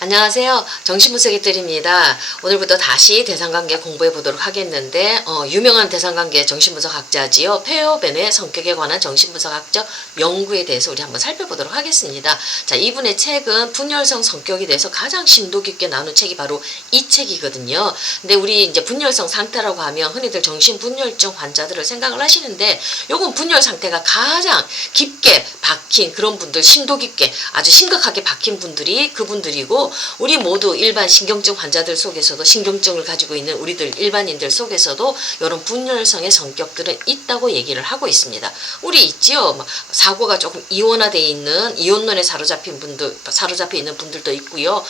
안녕하세요. 정신분석이들입니다. 오늘부터 다시 대상관계 공부해 보도록 하겠는데 유명한 대상관계 정신분석학자지요. 페어벤의 성격에 관한 정신분석학적 연구에 대해서 우리 한번 살펴보도록 하겠습니다. 자, 이분의 책은 분열성 성격에 대해서 가장 심도 깊게 나눈 책이 바로 이 책이거든요. 근데 우리 이제 분열성 상태라고 하면 흔히들 정신분열증 환자들을 생각을 하시는데 요건 분열 상태가 가장 깊게 박힌 그런 분들, 심도 깊게 아주 심각하게 박힌 분들이 그분들이고, 우리 모두 일반 신경증 환자들 속에서도, 신경증을 가지고 있는 우리들 일반인들 속에서도 이런 분열성의 성격들은 있다고 얘기를 하고 있습니다. 우리 있지요. 사고가 조금 이원화되어 있는, 이혼론에 사로잡혀 있는 분들도 있고요.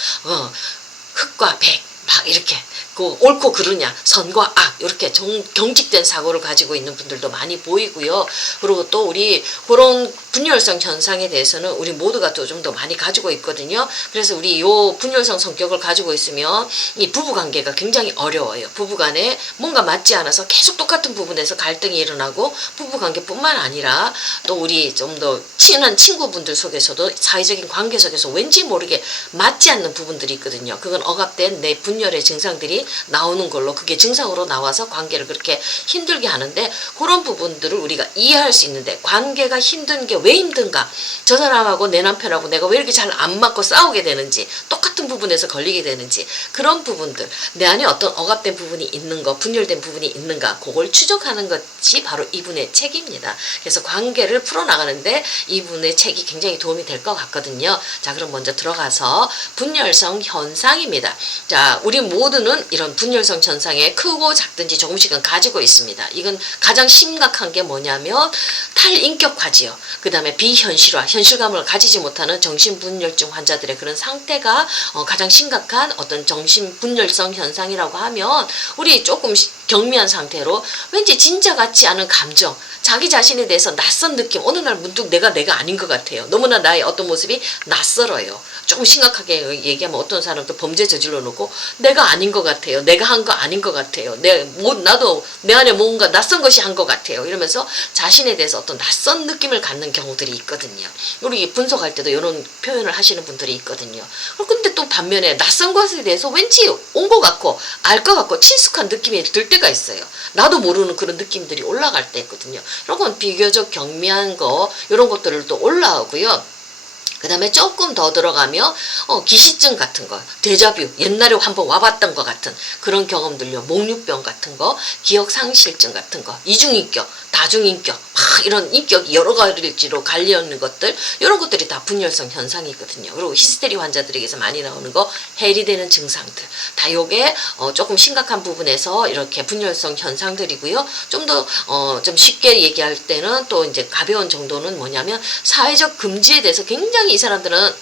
흑과 백 막 이렇게 옳고 그르냐, 선과 악, 이렇게 경직된 사고를 가지고 있는 분들도 많이 보이고요. 그리고 또 우리 그런 분열성 현상에 대해서는 우리 모두가 또 좀 더 많이 가지고 있거든요. 그래서 우리 요 분열성 성격을 가지고 있으면 이 부부관계가 굉장히 어려워요. 부부간에 뭔가 맞지 않아서 계속 똑같은 부분에서 갈등이 일어나고, 부부관계뿐만 아니라 또 우리 좀 더 친한 친구분들 속에서도 사회적인 관계 속에서 왠지 모르게 맞지 않는 부분들이 있거든요. 그건 억압된 내 분열의 증상들이 나오는 걸로, 그게 증상으로 나와서 관계를 그렇게 힘들게 하는데, 그런 부분들을 우리가 이해할 수 있는데, 관계가 힘든 게 왜 힘든가, 저 사람하고 내 남편하고 내가 왜 이렇게 잘 안 맞고 싸우게 되는지, 똑같은 부분에서 걸리게 되는지, 그런 부분들, 내 안에 어떤 억압된 부분이 있는 거, 분열된 부분이 있는가, 그걸 추적하는 것이 바로 이분의 책입니다. 그래서 관계를 풀어나가는데 이분의 책이 굉장히 도움이 될 것 같거든요. 자, 그럼 먼저 들어가서 분열성 현상입니다. 자, 우리 모두는 이런 분열성 현상에 크고 작든지 조금씩은 가지고 있습니다. 이건 가장 심각한 게 뭐냐면 탈인격화지요. 그 다음에 비현실화, 현실감을 가지지 못하는 정신분열증 환자들의 그런 상태가 가장 심각한 어떤 정신분열성 현상이라고 하면, 우리 조금 경미한 상태로 왠지 진짜 같지 않은 감정, 자기 자신에 대해서 낯선 느낌, 어느 날 문득 내가 아닌 것 같아요. 너무나 나의 어떤 모습이 낯설어요. 조금 심각하게 얘기하면 어떤 사람도 범죄 저질러 놓고 내가 아닌 것 같아요. 내가 한 거 아닌 것 같아요. 나도 내 안에 뭔가 낯선 것이 한 것 같아요. 이러면서 자신에 대해서 어떤 낯선 느낌을 갖는 경우들이 있거든요. 우리 분석할 때도 이런 표현을 하시는 분들이 있거든요. 근데 또 반면에 낯선 것에 대해서 왠지 온 것 같고 알 것 같고 친숙한 느낌이 들 때가 있어요. 나도 모르는 그런 느낌들이 올라갈 때 있거든요. 이런 건 비교적 경미한 거, 이런 것들을 또 올라오고요. 그 다음에 조금 더 들어가면 기시증 같은 거, 데자뷰, 옛날에 한번 와봤던 것 같은 그런 경험들요. 목류병 같은 거, 기억상실증 같은 거, 이중인격, 다중인격, 막 이런 인격이 여러 가지로 갈려있는 것들, 이런 것들이 다 분열성 현상이거든요. 그리고 히스테리 환자들에게서 많이 나오는 거, 해리되는 증상들, 다 요게 조금 심각한 부분에서 이렇게 분열성 현상들이고요. 좀 더 좀 쉽게 얘기할 때는 또 이제 가벼운 정도는 뭐냐면, 사회적 금지에 대해서 굉장히 이 사람들은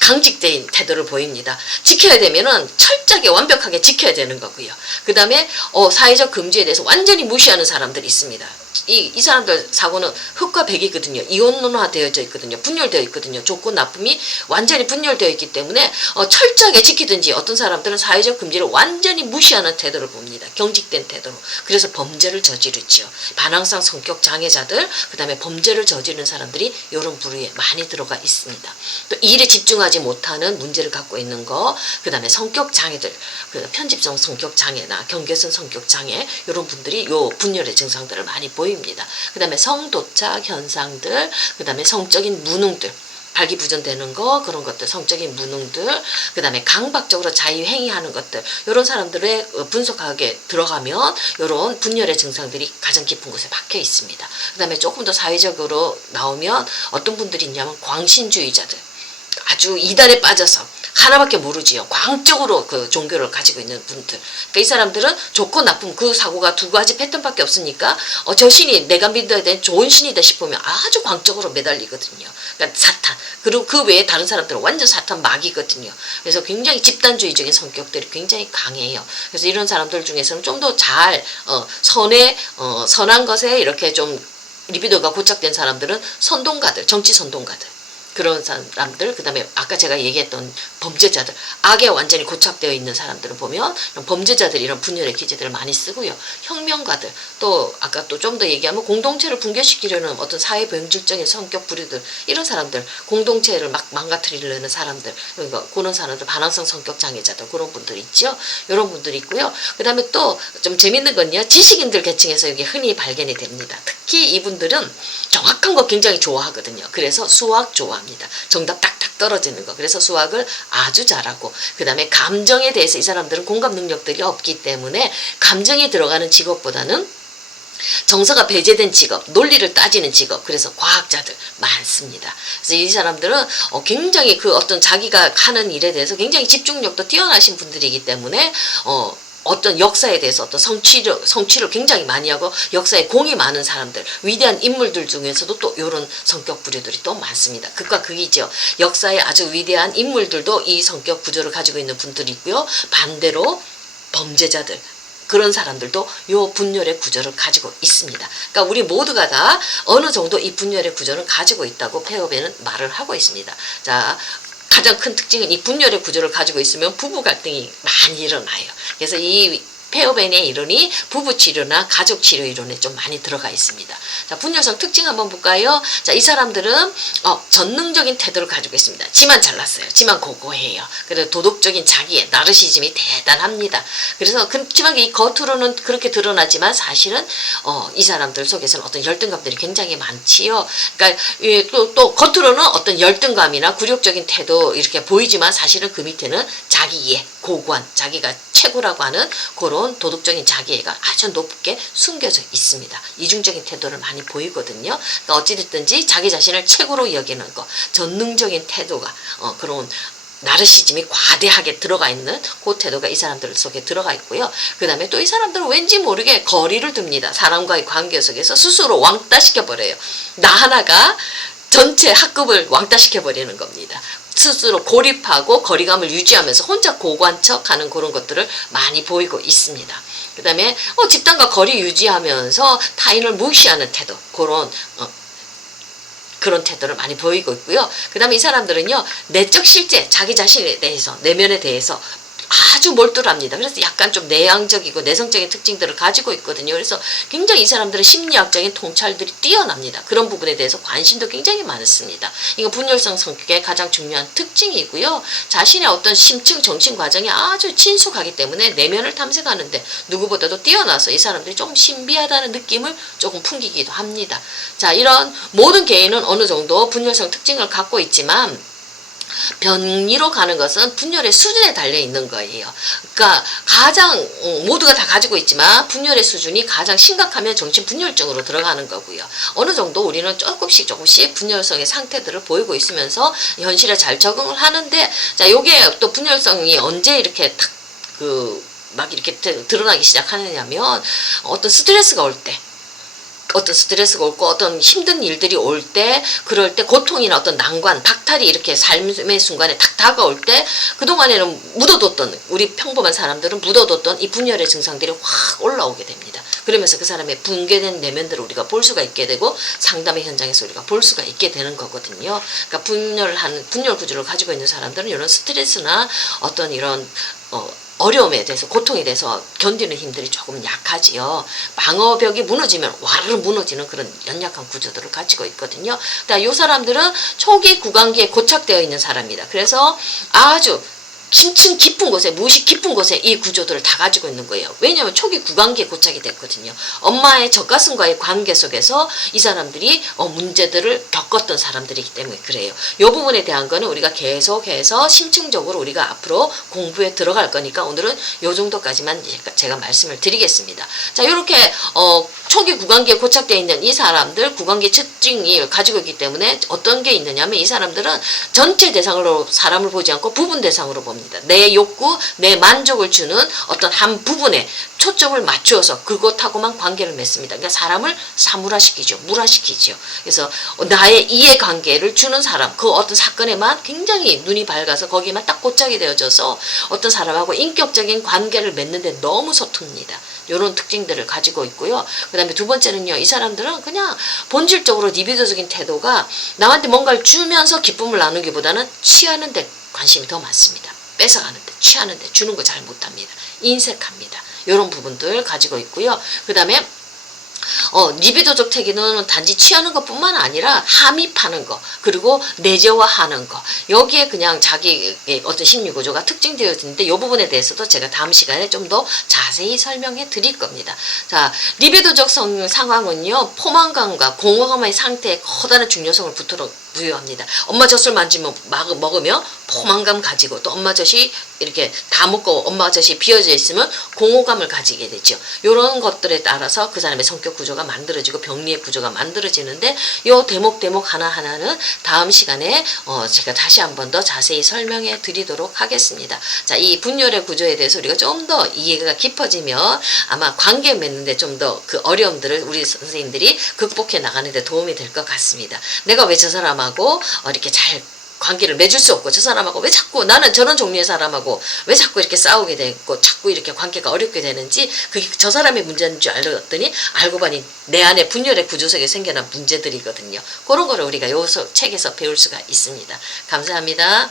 강직된 태도를 보입니다. 지켜야 되면은 철저하게 완벽하게 지켜야 되는 거고요. 그 다음에 사회적 금지에 대해서 완전히 무시하는 사람들이 있습니다. 이 사람들 사고는 흑과 백이거든요. 이혼론화 되어져 있거든요. 분열되어 있거든요. 좋고 나쁨이 완전히 분열되어 있기 때문에 철저하게 지키든지, 어떤 사람들은 사회적 금지를 완전히 무시하는 태도를 봅니다. 경직된 태도로. 그래서 범죄를 저지르죠. 반항성 성격 장애자들, 그 다음에 범죄를 저지르는 사람들이 이런 부류에 많이 들어가 있습니다. 또 일에 집중하지 못하는 문제를 갖고 있는 거, 그 다음에 성격 장애들, 편집성 성격 장애나 경계성 성격 장애, 이런 분들이 요 분열의 증상들을 많이 보입니다. 그 다음에 성도착 현상들, 그 다음에 성적인 무능들, 발기부전되는 거, 그런 것들, 성적인 무능들, 그 다음에 강박적으로 자유행위하는 것들, 이런 사람들의 분석하게 들어가면 이런 분열의 증상들이 가장 깊은 곳에 박혀 있습니다. 그 다음에 조금 더 사회적으로 나오면 어떤 분들이 있냐면 광신주의자들, 아주 이단에 빠져서 하나밖에 모르지요. 광적으로 그 종교를 가지고 있는 분들. 그러니까 이 사람들은 좋고 나쁨, 그 사고가 두 가지 패턴밖에 없으니까 저 신이 내가 믿어야 되는 좋은 신이다 싶으면 아주 광적으로 매달리거든요. 그러니까 사탄. 그리고 그 외에 다른 사람들은 완전 사탄 막이거든요. 그래서 굉장히 집단주의적인 성격들이 굉장히 강해요. 그래서 이런 사람들 중에서는 좀 더 잘 선한 것에 이렇게 좀 리비도가 고착된 사람들은 선동가들, 정치 선동가들. 그런 사람들, 그 다음에 아까 제가 얘기했던 범죄자들, 악에 완전히 고착되어 있는 사람들을 보면 범죄자들이 이런 분열의 기제들을 많이 쓰고요. 혁명가들, 또 아까 또 좀 더 얘기하면 공동체를 붕괴시키려는 어떤 사회 변질적인 성격 부류들, 이런 사람들, 공동체를 막 망가뜨리려는 사람들, 그러니까 그런 사람들, 반항성 성격 장애자들, 그런 분들 있죠. 이런 분들이 있고요. 그 다음에 또 좀 재밌는 건요, 지식인들 계층에서 이게 흔히 발견이 됩니다. 특히 이분들은 정확한 거 굉장히 좋아하거든요. 그래서 수학 좋아합니다. 정답 딱딱 떨어지는 거. 그래서 수학을 아주 잘하고, 그 다음에 감정에 대해서 이 사람들은 공감 능력들이 없기 때문에 감정이 들어가는 직업보다는 정서가 배제된 직업, 논리를 따지는 직업, 그래서 과학자들 많습니다. 그래서 이 사람들은 굉장히 그 어떤 자기가 하는 일에 대해서 굉장히 집중력도 뛰어나신 분들이기 때문에 어떤 역사에 대해서 어떤 성취를 굉장히 많이 하고 역사에 공이 많은 사람들, 위대한 인물들 중에서도 또 이런 성격 부류들이 또 많습니다. 극과 극이죠. 역사에 아주 위대한 인물들도 이 성격 구조를 가지고 있는 분들이 있고요. 반대로 범죄자들, 그런 사람들도 요 분열의 구조를 가지고 있습니다. 그러니까 우리 모두가 다 어느 정도 이 분열의 구조를 가지고 있다고 폐업에는 말을 하고 있습니다. 자, 가장 큰 특징은 이 분열의 구조를 가지고 있으면 부부 갈등이 많이 일어나요. 그래서 이 폐업엔의 이론이 부부 치료나 가족 치료 이론에 좀 많이 들어가 있습니다. 자, 분열성 특징 한번 볼까요? 자, 이 사람들은 전능적인 태도를 가지고 있습니다. 지만 잘났어요. 지만 고고해요. 그래서 도덕적인 자기의 나르시즘이 대단합니다. 그래서 그렇지만 이 겉으로는 그렇게 드러나지만 사실은 이 사람들 속에서는 어떤 열등감들이 굉장히 많지요. 그러니까 또 겉으로는 어떤 열등감이나 굴욕적인 태도 이렇게 보이지만 사실은 그 밑에는 자기 이해, 고고한, 자기가 최고라고 하는 그런 도덕적인 자기애가 아주 높게 숨겨져 있습니다. 이중적인 태도를 많이 보이거든요. 그러니까 어찌됐든지 자기 자신을 최고로 여기는 거, 전능적인 태도가 그런 나르시즘이 과대하게 들어가 있는 그 태도가 이 사람들 속에 들어가 있고요. 그 다음에 또 이 사람들은 왠지 모르게 거리를 둡니다. 사람과의 관계 속에서 스스로 왕따시켜버려요. 나 하나가 전체 학급을 왕따시켜버리는 겁니다. 스스로 고립하고 거리감을 유지하면서 혼자 고고한 척하는 그런 것들을 많이 보이고 있습니다. 그 다음에 집단과 거리 유지하면서 타인을 무시하는 태도, 그런 태도를 많이 보이고 있고요. 그 다음에 이 사람들은요, 내적 실제, 자기 자신에 대해서, 내면에 대해서 아주 몰두합니다. 그래서 약간 좀 내향적이고 내성적인 특징들을 가지고 있거든요. 그래서 굉장히 이 사람들은 심리학적인 통찰들이 뛰어납니다. 그런 부분에 대해서 관심도 굉장히 많습니다. 이거 분열성 성격의 가장 중요한 특징이고요. 자신의 어떤 심층 정신 과정이 아주 친숙하기 때문에 내면을 탐색하는데 누구보다도 뛰어나서 이 사람들이 조금 신비하다는 느낌을 조금 풍기기도 합니다. 자, 이런 모든 개인은 어느 정도 분열성 특징을 갖고 있지만 변이로 가는 것은 분열의 수준에 달려 있는 거예요. 그러니까 가장 모두가 다 가지고 있지만 분열의 수준이 가장 심각하면 정신분열증으로 들어가는 거고요. 어느 정도 우리는 조금씩 분열성의 상태들을 보이고 있으면서 현실에 잘 적응을 하는데, 자, 요게 또 분열성이 언제 이렇게 막 이렇게 드러나기 시작하느냐면 어떤 스트레스가 올 때, 어떤 힘든 일들이 올 때, 그럴 때 고통이나 어떤 난관, 박탈이 이렇게 삶의 순간에 탁 다가올 때, 그동안에는 묻어뒀던, 우리 평범한 사람들은 묻어뒀던 이 분열의 증상들이 확 올라오게 됩니다. 그러면서 그 사람의 붕괴된 내면들을 우리가 볼 수가 있게 되고 상담의 현장에서 우리가 볼 수가 있게 되는 거거든요. 그러니까 분열 구조를 가지고 있는 사람들은 이런 스트레스나 어떤 이런 어려움에 대해서, 고통에 대해서 견디는 힘들이 조금 약하지요. 방어벽이 무너지면 와르르 무너지는 그런 연약한 구조들을 가지고 있거든요. 그러니까 이 사람들은 초기 구강기에 고착되어 있는 사람입니다. 그래서 아주 심층 깊은 곳에, 무의식 깊은 곳에 이 구조들을 다 가지고 있는 거예요. 왜냐하면 초기 구강기에 고착이 됐거든요. 엄마의 젖가슴과의 관계 속에서 이 사람들이 문제들을 겪었던 사람들이기 때문에 그래요. 이 부분에 대한 거는 우리가 계속해서 심층적으로 우리가 앞으로 공부에 들어갈 거니까 오늘은 이 정도까지만 제가 말씀을 드리겠습니다. 자, 이렇게 초기 구강기에 고착되어 있는 이 사람들, 구강기 특징을 가지고 있기 때문에 어떤 게 있느냐면 이 사람들은 전체 대상으로 사람을 보지 않고 부분 대상으로 봅니다. 내 욕구, 내 만족을 주는 어떤 한 부분에 초점을 맞추어서 그것하고만 관계를 맺습니다. 그러니까 사람을 사물화시키죠. 물화시키죠. 그래서 나의 이해관계를 주는 사람, 그 어떤 사건에만 굉장히 눈이 밝아서 거기에만 딱 고착이 되어져서 어떤 사람하고 인격적인 관계를 맺는데 너무 서툽니다. 이런 특징들을 가지고 있고요. 그 다음에 두 번째는요. 이 사람들은 그냥 본질적으로 리비도적인 태도가 남한테 뭔가를 주면서 기쁨을 나누기보다는 취하는 데 관심이 더 많습니다. 뺏어가는데, 취하는데, 주는 거 잘 못합니다. 인색합니다. 이런 부분들 가지고 있고요. 그 다음에 리비도적 태기는 단지 취하는 것뿐만 아니라 함입하는 거, 그리고 내재화하는 거, 여기에 그냥 자기의 어떤 심리구조가 특징되어 있는데 이 부분에 대해서도 제가 다음 시간에 좀 더 자세히 설명해 드릴 겁니다. 자, 리비도적 상황은요, 포만감과 공허감의 상태에 커다란 중요성을 부여합니다. 엄마 젖을 만지면 먹으면 포만감 가지고, 또 엄마 젖이 이렇게 다 먹고 엄마 젖이 비어져 있으면 공허감을 가지게 되죠. 이런 것들에 따라서 그 사람의 성격 구조가 만들어지고 병리의 구조가 만들어지는데, 요 대목 하나하나는 다음 시간에 제가 다시 한 번 더 자세히 설명해 드리도록 하겠습니다. 자, 이 분열의 구조에 대해서 우리가 좀 더 이해가 깊어지면 아마 관계 맺는데 좀 더 그 어려움들을 우리 선생님들이 극복해 나가는데 도움이 될 것 같습니다. 내가 왜 저 사람하고 이렇게 잘 관계를 맺을 수 없고, 저 사람하고 왜 자꾸, 나는 저런 종류의 사람하고 왜 자꾸 이렇게 싸우게 되고 자꾸 이렇게 관계가 어렵게 되는지, 그게 저 사람의 문제인 줄 알았더니 알고 보니 내 안에 분열의 구조 속에 생겨난 문제들이거든요. 그런 거를 우리가 요 책에서 배울 수가 있습니다. 감사합니다.